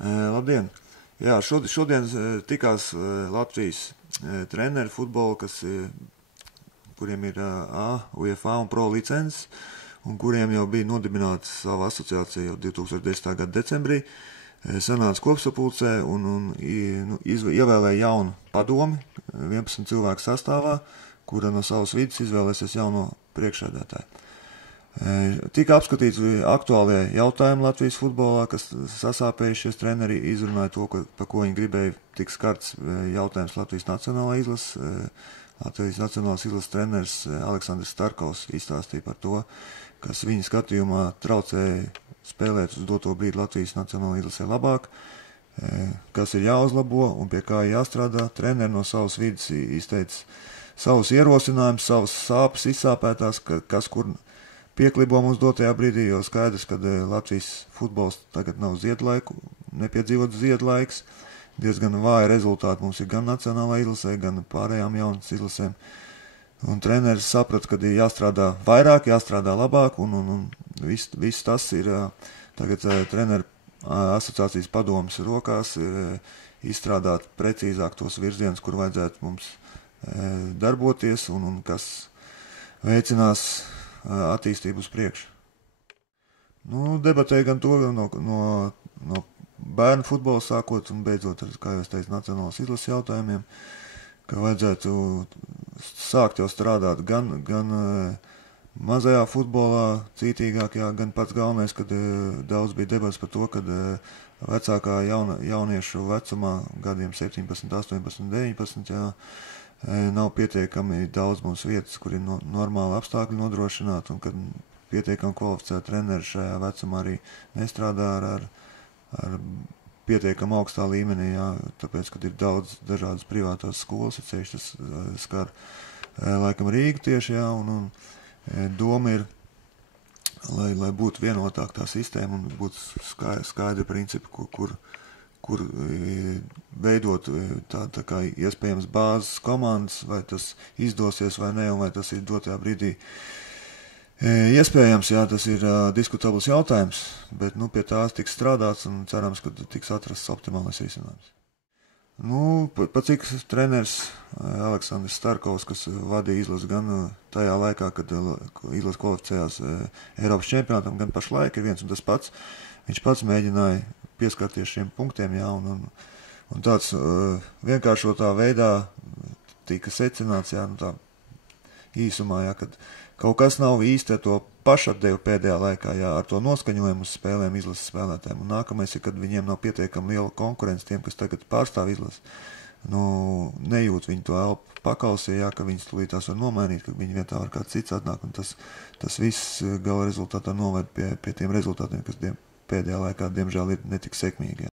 Labdien! Jā, šodien tikās Latvijas treneri futbola, kuriem ir UEFA un Pro licences, un kuriem jau bija nodibināta savu asociāciju jau 2010. gada decembrī. Sanāca kopsapulcē un ievēlēja jaunu padomi, 11 cilvēku sastāvā, kura no savas vidas izvēlēsies jauno priekšsēdētāju. Tika apskatīts aktuālie jautājumi Latvijas futbolā, kas sasāpējušies. Treneri izrunāja to, par ko viņi gribēja. Tiks skarts jautājums Latvijas nacionālā izlases. Latvijas nacionālās izlases treneris Aleksandrs Starkovs izstāstīja par to, kas viņa skatījumā traucēja spēlēt uz doto brīdi Latvijas nacionālajā izlasē labāk, kas ir jāuzlabo un pie kā jāstrādā. Treneri no savas vidas izteica savus ierosinājumus, savas sāpes izsāpētās, kas kur pieklibo mums dotajā brīdī, jo skaidrs, ka Latvijas futbols tagad nav ziedlaiku, nepiedzīvot ziedlaiks. Diezgan vāja rezultāti mums ir gan nacionālā izlasē, gan pārējām jaunas izlasēm. Un treneris saprata, ka ir jāstrādā vairāk, jāstrādā labāk, un viss tas ir tagad treneru asociācijas padomas rokās, izstrādāt precīzāk tos virzienus, kur vajadzētu mums darboties un kas veicinās attīstību uz priekšu. Debatēja gan to no bērnu futbola sākot un beidzot ar, kā jau es teicu, nacionālas izlases jautājumiem, ka vajadzētu sākt jau strādāt gan mazajā futbolā, cītīgākajā, gan pats galvenais, kad daudz bija debats par to, kad vecākā jauniešu vecumā, gadiem 17, 18, 19, nav pietiekami daudz mums vietas, kur ir normāli apstākļi nodrošināti, un kad pietiekami kvalificēti treneri šajā vecumā arī nestrādā ar pietiekami augstā līmenī, tāpēc, kad ir daudz dažādas privātās skolas, ceļš tas skar laikam Rīgu tieši, un doma ir, lai būtu vienotāk tā sistēma un būtu skaidri principi, kur veidot tā kā iespējams bāzes komandas, vai tas izdosies vai ne, un vai tas ir dotajā brīdī iespējams, tas ir diskutabls jautājums, bet pie tās tiks strādāts un cerams, ka tiks atrasts optimālais risinājums. Pat cik treneris Aleksandrs Starkovs, kas vadīja izlasi gan tajā laikā, kad izlasi kvalificējās Eiropas čempionātam, gan pašlaik ir viens un tas pats, viņš pats mēģināja pieskarties šiem punktiem, un tāds vienkāršotā veidā tika secināts, tā īsumā, kad kaut kas nav īsti ar to pašapdevu pēdējā laikā, ar to noskaņojumu uz spēlēm izlases spēlētājiem, un nākamais ir, kad viņiem nav pietiekami liela konkurence tiem, kas tagad pārstāv izlasi. Nejūt viņi to elpu pakausī, ka viņas tulītās var nomainīt, ka viņi vietā var kāds cits atnāk, un tas viss gala rezultātā noved pie tiem rezultātiem, kas pēdējā laikā, diemžēl, ir netik sekmīgi.